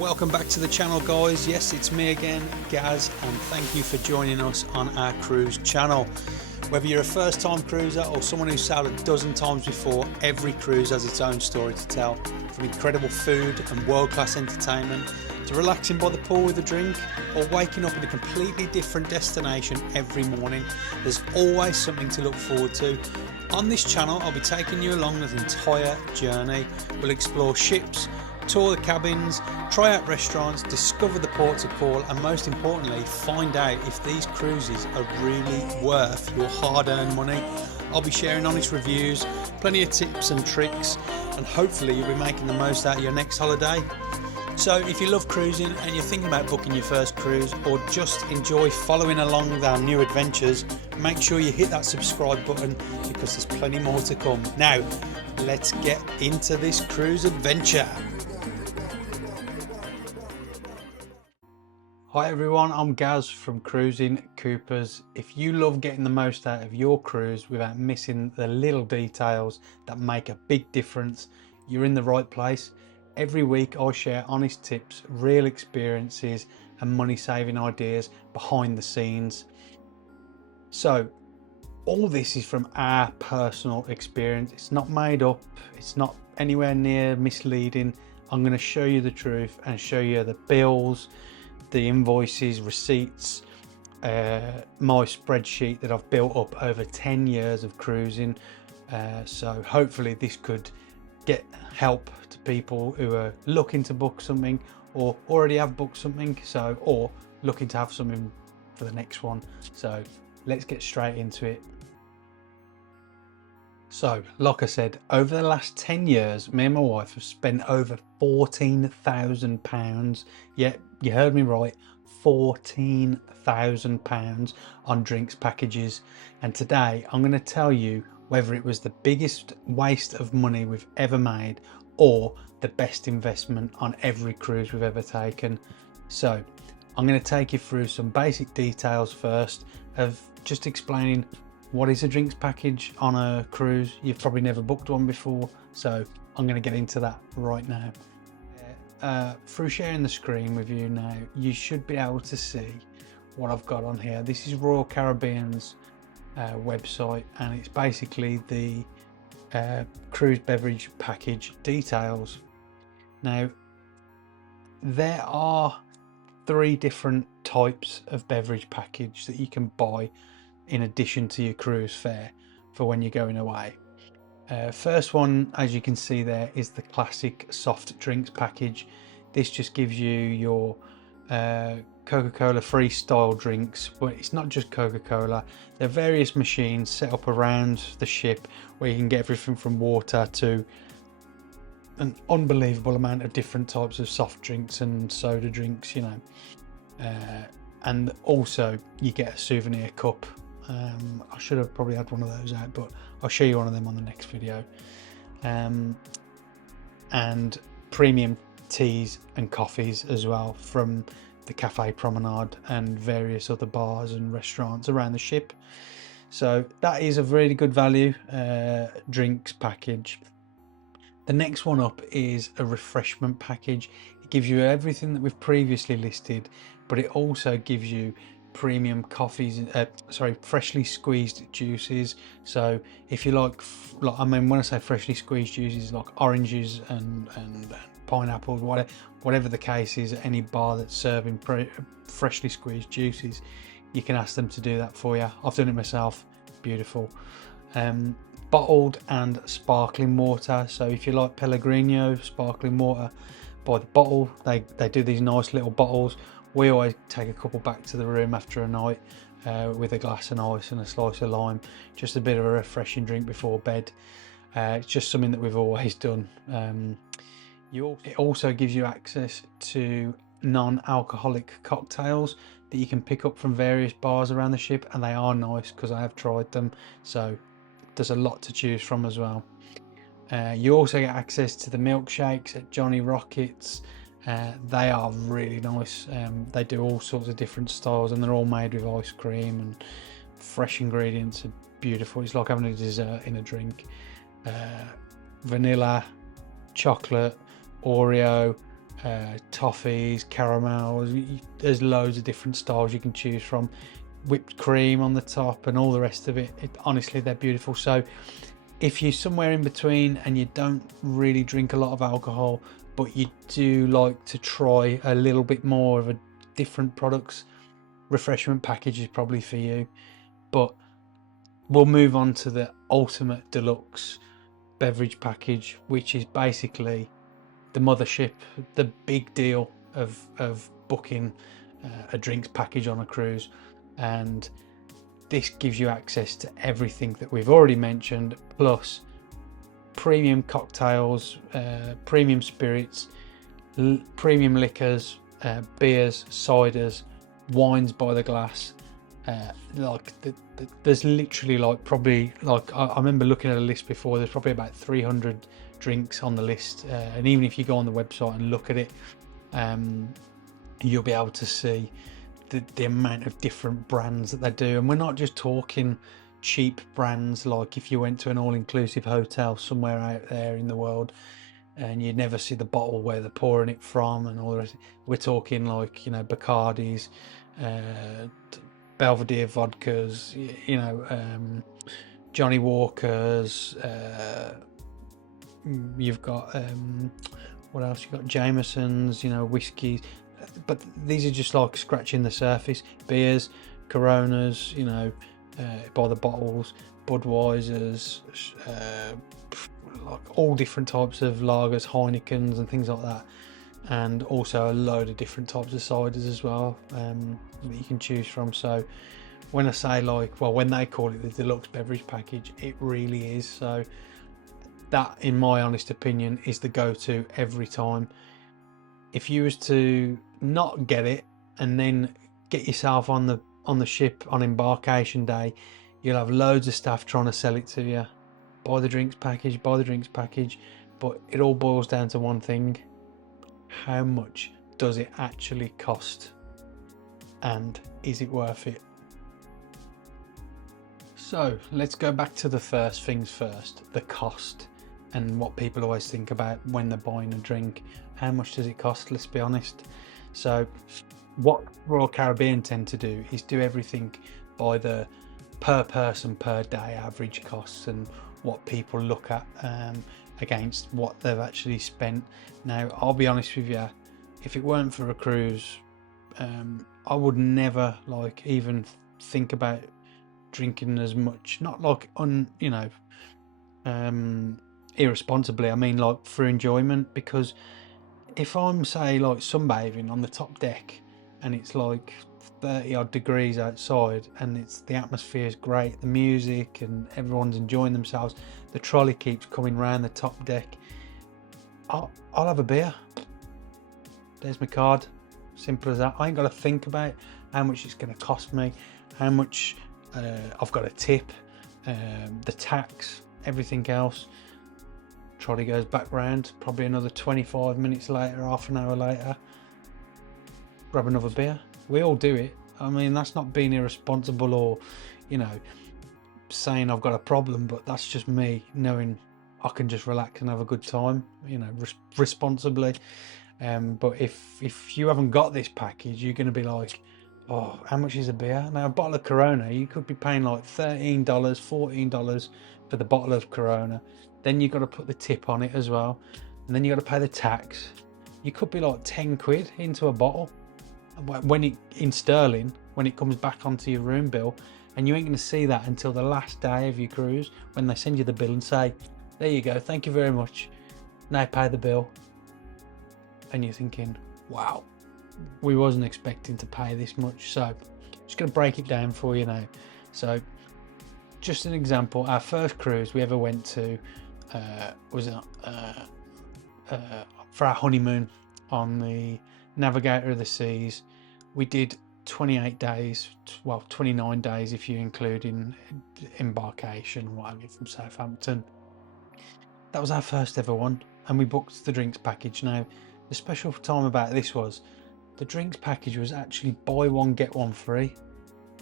Welcome back to the channel, guys. Yes, it's me again, Gaz, and thank you for joining us on our cruise channel. Whether you're a first-time cruiser or someone who's sailed a dozen times before, every cruise has its own story to tell. From incredible food and world-class entertainment to relaxing by the pool with a drink or waking up in a completely different destination every morning, there's always something to look forward to. On this channel, I'll be taking you along the entire journey. We'll explore ships, tour the cabins, try out restaurants, discover the ports of call, and most importantly, find out if these cruises are really worth your hard-earned money. I'll be sharing honest reviews, plenty of tips and tricks, and hopefully you'll be making the most out of your next holiday. So if you love cruising and you're thinking about booking your first cruise, or just enjoy following along with our new adventures, make sure you hit that subscribe button because there's plenty more to come. Now, let's get into this cruise adventure. Hi everyone, I'm Gaz from Cruising Coopers. If you love getting the most out of your cruise without missing the little details that make a big difference, you're in the right place. Every week I share honest tips, real experiences and money saving ideas behind the scenes. So all this is from our personal experience. It's not made up, it's not anywhere near misleading. I'm going to show you the truth and show you the bills, the invoices, receipts, my spreadsheet that I've built up over 10 years of cruising. So hopefully this could get help to people who are looking to book something or already have booked something, or looking to have something for the next one. So let's get straight into it. So like I said, over the last 10 years, me and my wife have spent over £14,000. Yeah, you heard me right, £14,000 on drinks packages. And today I'm going to tell you whether it was the biggest waste of money we've ever made or the best investment on every cruise we've ever taken. So I'm going to take you through some basic details first of just explaining what is a drinks package on a cruise. You've probably never booked one before, so I'm going to get into that right now. Through sharing the screen with you now, you should be able to see what I've got on here. This is Royal Caribbean's website, and it's basically the cruise beverage package details. Now, there are 3 different types of beverage package that you can buy in addition to your cruise fare for when you're going away. First one, as you can see there, is the classic soft drinks package. This just gives you your Coca-Cola freestyle drinks, but it's not just Coca-Cola. There are various machines set up around the ship where you can get everything from water to an unbelievable amount of different types of soft drinks and soda drinks, you know. And also you get a souvenir cup. I should have probably had one of those out, but I'll show you one of them on the next video. And premium teas and coffees as well from the Cafe Promenade and various other bars and restaurants around the ship. So that is a really good value drinks package. The next one up is a refreshment package. It gives you everything that we've previously listed, but it also gives you premium coffees, freshly squeezed juices. So if you like, I mean, when I say freshly squeezed juices, like oranges and pineapples, whatever the case is, at any bar that's serving freshly squeezed juices, you can ask them to do that for you. I've done it myself. Beautiful. Bottled and sparkling water. So if you like Pellegrino sparkling water by the bottle, they do these nice little bottles. We always take a couple back to the room after a night with a glass of ice and a slice of lime, just a bit of a refreshing drink before bed. It's just something that we've always done. It also gives you access to non-alcoholic cocktails that you can pick up from various bars around the ship, and they are nice because I have tried them, so there's a lot to choose from as well. You also get access to the milkshakes at Johnny Rockets. They are really nice. They do all sorts of different styles, and they're all made with ice cream and fresh ingredients. Are beautiful. It's like having a dessert in a drink. Vanilla, chocolate, Oreo, toffees, caramels. There's loads of different styles you can choose from. Whipped cream on the top and all the rest of it. Honestly, they're beautiful. So if you're somewhere in between and you don't really drink a lot of alcohol, but you do like to try a little bit more of a different products, refreshment package is probably for you. But we'll move on to the ultimate deluxe beverage package, which is basically the mothership, the big deal of booking a drinks package on a cruise. And this gives you access to everything that we've already mentioned, plus premium cocktails, premium spirits, premium liquors, beers, ciders, wines by the glass. There's literally probably I remember looking at a list before. There's probably about 300 drinks on the list, and even if you go on the website and look at it, you'll be able to see the amount of different brands that they do. And we're not just talking cheap brands like if you went to an all-inclusive hotel somewhere out there in the world and you'd never see the bottle where they're pouring it from and all the rest. We're talking Bacardis, Belvedere vodkas, Johnny Walkers, you've got what else? You've got Jameson's, whiskies, but these are just like scratching the surface. Beers, Coronas, by the bottles, Budweisers, like all different types of lagers, Heinekens and things like that, and also a load of different types of ciders as well that you can choose from. So when I say when they call it the deluxe beverage package, it really is. So that, in my honest opinion, is the go-to every time. If you was to not get it and then get yourself on the ship on embarkation day, you'll have loads of staff trying to sell it to you. Buy the drinks package, but it all boils down to one thing: how much does it actually cost, and is it worth it? So let's go back to the first things first, the cost, and what people always think about when they're buying a drink. How much does it cost? Let's be honest. So what Royal Caribbean tend to do is do everything by the per person per day average costs and what people look at against what they've actually spent. Now, I'll be honest with you, if it weren't for a cruise, I would never even think about drinking as much, not irresponsibly. I mean for enjoyment, because if I'm say sunbathing on the top deck and it's 30 odd degrees outside and the atmosphere is great, the music and everyone's enjoying themselves, the trolley keeps coming round the top deck, I'll have a beer. There's my card, simple as that. I ain't got to think about how much it's going to cost me, how much I've got to tip, the tax, everything else. Trolley goes back round, probably another 25 minutes later, half an hour later, grab another beer. We all do it. I mean, that's not being irresponsible or saying I've got a problem, but that's just me knowing I can just relax and have a good time, responsibly. But if you haven't got this package, you're going to be like, oh, how much is a beer? Now, a bottle of Corona, you could be paying $13, $14 for the bottle of Corona. Then you've got to put the tip on it as well. And then you've got to pay the tax. You could be 10 quid into a bottle in sterling when it comes back onto your room bill. And you ain't going to see that until the last day of your cruise when they send you the bill and say, there you go, thank you very much. Now pay the bill. And you're thinking, wow, we wasn't expecting to pay this much. So just going to break it down for you now. So just an example, our first cruise we ever went to was for our honeymoon on the Navigator of the Seas. We did 28 days, 29 days if you include in embarkation and what have you from Southampton. That was our first ever one, and we booked the drinks package. Now, the special time about this was the drinks package was actually buy one get one free.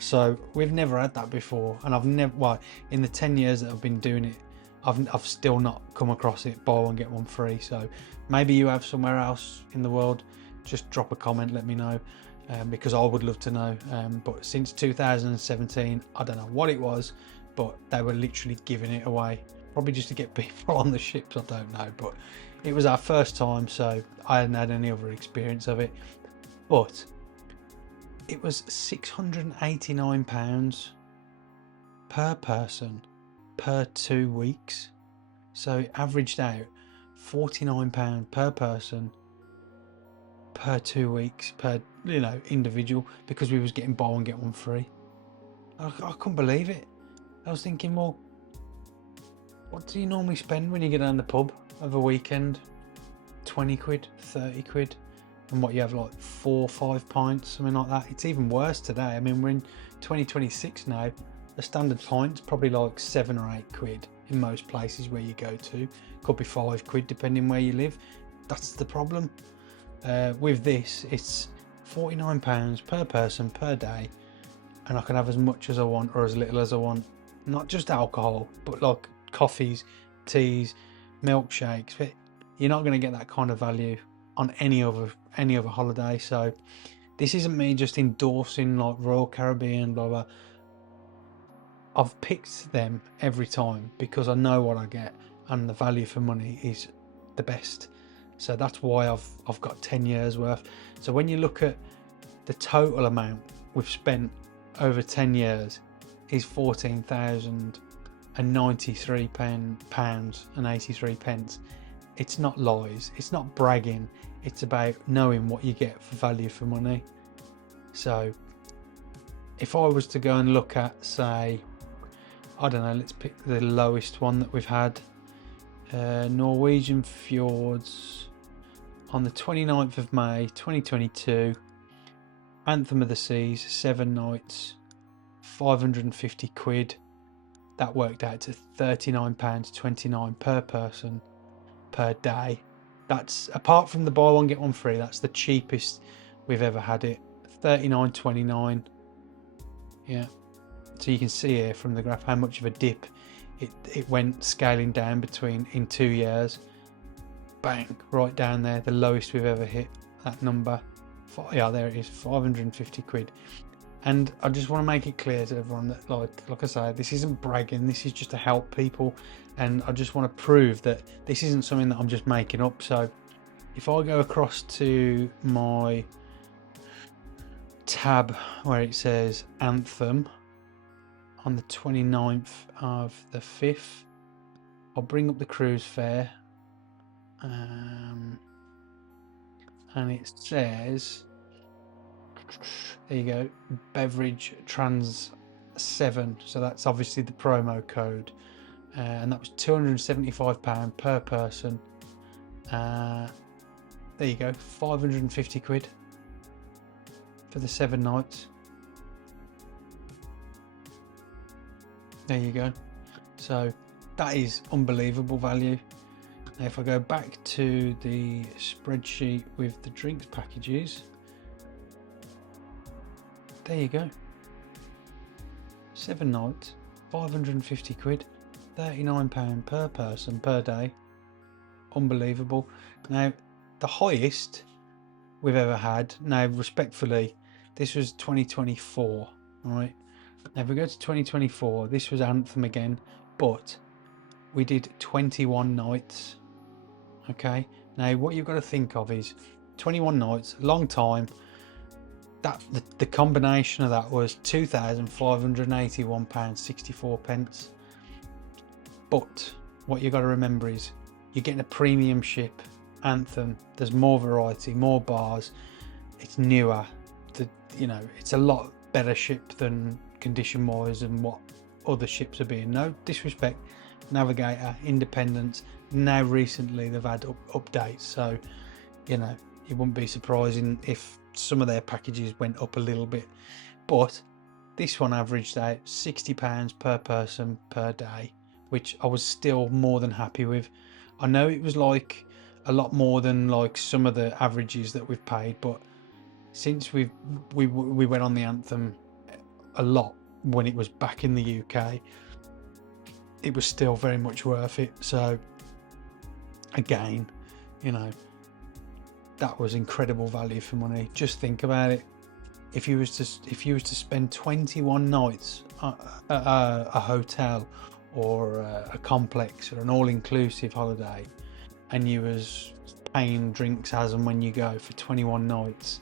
So we've never had that before, and I've never, in the 10 years that I've been doing it, I've still not come across it, buy one get one free. So maybe you have somewhere else in the world. Just drop a comment, let me know, because I would love to know. But since 2017, I don't know what it was, but they were literally giving it away, probably just to get people on the ships, I don't know. But it was our first time, so I hadn't had any other experience of it. But it was £689 per person per 2 weeks, so it averaged out £49 per person per 2 weeks per individual, because we was getting buy one get one free. I couldn't believe it. I was thinking, well, what do you normally spend when you get down the pub of a weekend? 20 quid, 30 quid, and what you have like 4 or 5 pints, something like that. It's even worse today. I mean, we're in 2026 now. A standard pint's probably like 7 or 8 quid in most places where you go to. Could be 5 quid depending where you live. That's the problem. With this, it's £49 per person per day, and I can have as much as I want or as little as I want. Not just alcohol, but like coffees, teas, milkshakes. But you're not going to get that kind of value on any other holiday. So this isn't me just endorsing like Royal Caribbean, blah blah. I've picked them every time because I know what I get, and the value for money is the best. So that's why I've got 10 years worth. So when you look at the total amount we've spent over 10 years is £14,093 and 83 pence. It's not lies, it's not bragging, it's about knowing what you get for value for money. So if I was to go and look at, say, I don't know, let's pick the lowest one that we've had, Norwegian Fjords on the 29th of May 2022, Anthem of the Seas, 7 nights, 550 quid. That worked out to £39.29 per person per day. That's, apart from the buy one get one free, that's the cheapest we've ever had it. £39.29. Yeah, so you can see here from the graph how much of a dip it went scaling down in 2 years. Bang, right down there, the lowest we've ever hit that number. Yeah, there it is, 550 quid. And I just want to make it clear to everyone that, like I say, this isn't bragging, this is just to help people, and I just want to prove that this isn't something that I'm just making up. So if I go across to my tab where it says Anthem on the 29th of the 5th, I'll bring up the cruise fare, and it says, there you go, beverage trans 7, so that's obviously the promo code, and that was £275 per person. There you go, 550 quid for the 7 nights. There you go. So that is unbelievable value. Now if I go back to the spreadsheet with the drinks packages, there you go. 7 nights, 550 quid, £39 per person per day. Unbelievable. Now the highest we've ever had, now respectfully, this was 2024, right? Now if we go to 2024, this was Anthem again, but we did 21 nights. Okay, now what you've got to think of is 21 nights, a long time. That the combination of that was £2,581.64. But what you've got to remember is you're getting a premium ship, Anthem. There's more variety, more bars. It's newer. It's a lot better ship than condition wise and what other ships are being. No disrespect, Navigator, Independence. Now recently they've had updates, so it wouldn't be surprising if some of their packages went up a little bit, but this one averaged out £60 per person per day, which I was still more than happy with. I know it was like a lot more than like some of the averages that we've paid, but since we went on the Anthem a lot when it was back in the UK, it was still very much worth it. So again, you know, that was incredible value for money. Just think about it. If you was to spend 21 nights at a hotel or a complex or an all-inclusive holiday, and you was paying drinks as and when you go for 21 nights,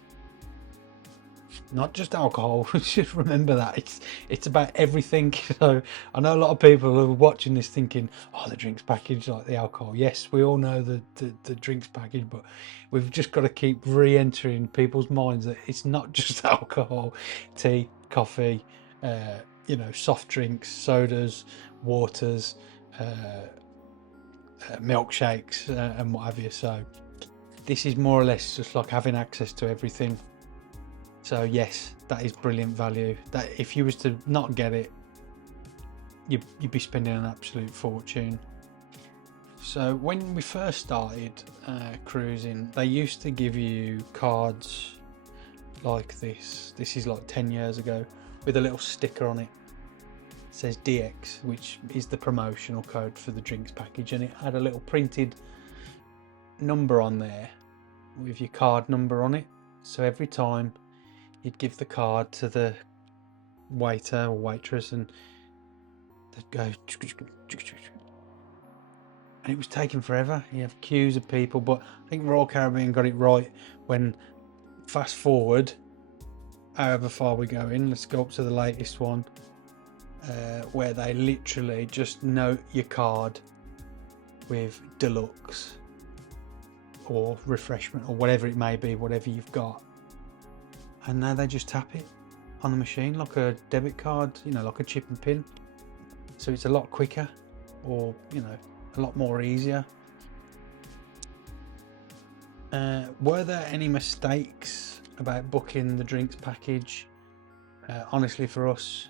not just alcohol, just remember that it's about everything. So I know a lot of people are watching this thinking, oh, the drinks package like the alcohol. Yes, we all know the drinks package, but we've just got to keep re-entering people's minds that it's not just alcohol, tea, coffee, you know, soft drinks, sodas, waters, milkshakes, and what have you. So this is more or less just like having access to everything. So yes, that is brilliant value. That if you was to not get it, you'd be spending an absolute fortune. So when we first started cruising, they used to give you cards like this. This is like 10 years ago, with a little sticker on it. It says DX, which is the promotional code for the drinks package, and it had a little printed number on there with your card number on it. So every time you'd give the card to the waiter or waitress, and they'd go, and it was taking forever. You have queues of people, but I think Royal Caribbean got it right when, fast forward however far we go in, let's go up to the latest one, where they literally just note your card with deluxe or refreshment or whatever it may be, whatever you've got, and now they just tap it on the machine like a debit card, you know, like a chip and pin. So it's a lot quicker, or you know, a lot more easier. Were there any mistakes about booking the drinks package? Honestly, for us,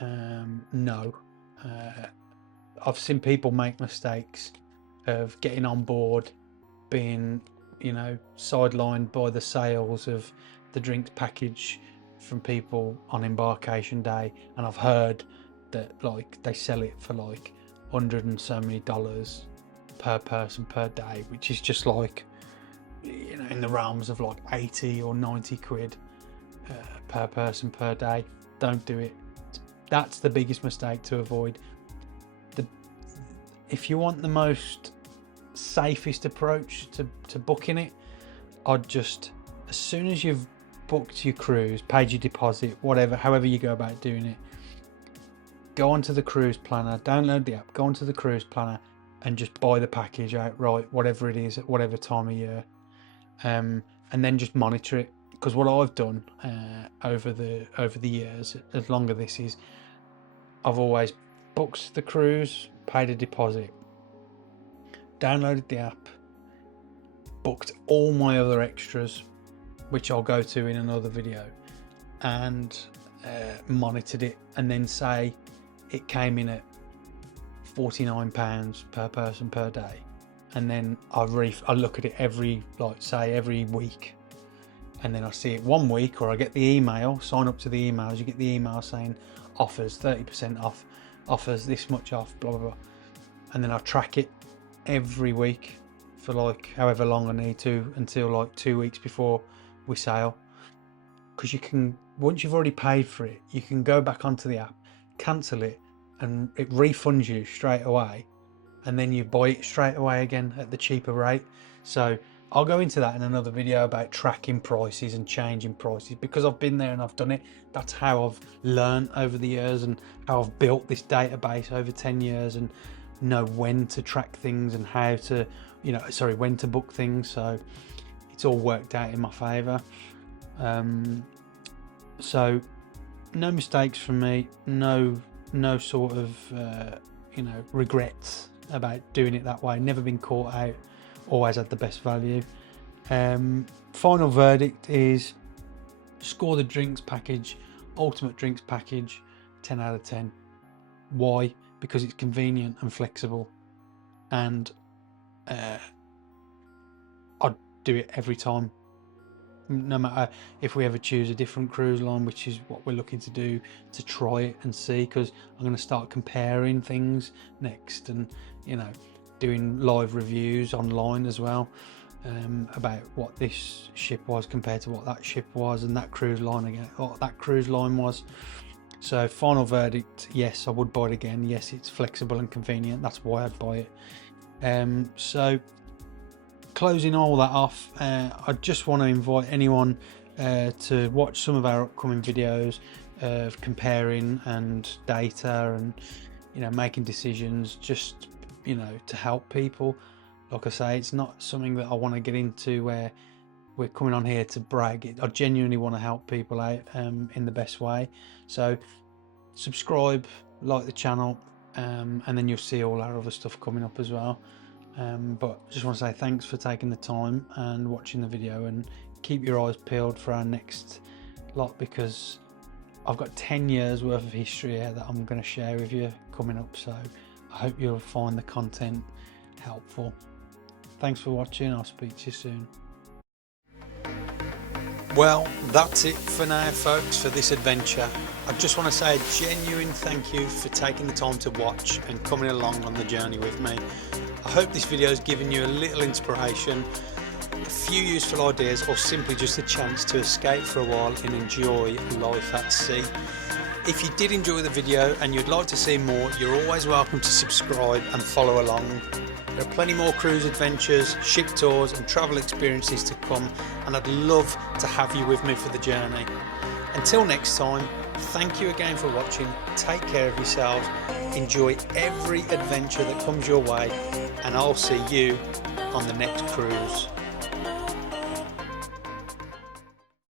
no. I've seen people make mistakes of getting on board, being, you know, sidelined by the sales of the drinks package from people on embarkation day, and I've heard that like they sell it for like $100 and so many per person per day, which is just like, you know, in the realms of like 80 or 90 quid per person per day. Don't do it. That's the biggest mistake to avoid. If you want the most safest approach to booking it, I'd just, as soon as you've booked your cruise, paid your deposit, whatever, however you go about doing it, go onto the cruise planner, download the app, go onto the cruise planner, and just buy the package outright, whatever it is, at whatever time of year, and then just monitor it. Because what I've done over the years, as long as this is, I've always booked the cruise, paid a deposit, downloaded the app, booked all my other extras, which I'll go to in another video, and monitored it, and then say it came in at £49 per person per day, and then I look at it every week, and then I see it one week, or I get the email, sign up to the emails, you get the email saying offers 30% off, offers this much off, blah blah blah, and then I track it every week for like however long I need to, until like 2 weeks before we sail. Because you can, once you've already paid for it, you can go back onto the app, cancel it, and it refunds you straight away, and then you buy it straight away again at the cheaper rate. So I'll go into that in another video about tracking prices and changing prices, because I've been there and I've done it. That's how I've learned over the years, and how I've built this database over 10 years, and know when to track things and how to, when to book things. So it's all worked out in my favor. So no mistakes from me, no sort of regrets about doing it that way. Never been caught out, always had the best value. Final verdict is, score the drinks package, ultimate drinks package, 10 out of 10. Why? Because it's convenient and flexible, and I'd do it every time. no matter if we ever choose a different cruise line, which is what we're looking to do, to try it and see, because I'm going to start comparing things next, and you know, doing live reviews online as well, about what this ship was compared to what that ship was, and that cruise line again, what that cruise line was. So final verdict, yes, I would buy it again. Yes, it's flexible and convenient, that's why I'd buy it. So closing all that off, I just want to invite anyone to watch some of our upcoming videos of comparing and data, and you know, making decisions, just you know, to help people. Like I say, it's not something that I want to get into where we're coming on here to brag. I genuinely want to help people out in the best way. So subscribe, like the channel, and then you'll see all our other stuff coming up as well. But I just want to say thanks for taking the time and watching the video, and keep your eyes peeled for our next lot, because I've got 10 years worth of history here that I'm going to share with you coming up. So I hope you'll find the content helpful. Thanks for watching. I'll speak to you soon. Well, that's it for now, folks, for this adventure. I just want to say a genuine thank you for taking the time to watch and coming along on the journey with me. I hope this video has given you a little inspiration, a few useful ideas, or simply just a chance to escape for a while and enjoy life at sea. If you did enjoy the video and you'd like to see more, you're always welcome to subscribe and follow along. There are plenty more cruise adventures, ship tours and travel experiences to come, and I'd love to have you with me for the journey. Until next time, thank you again for watching. Take care of yourselves, enjoy every adventure that comes your way, and I'll see you on the next cruise.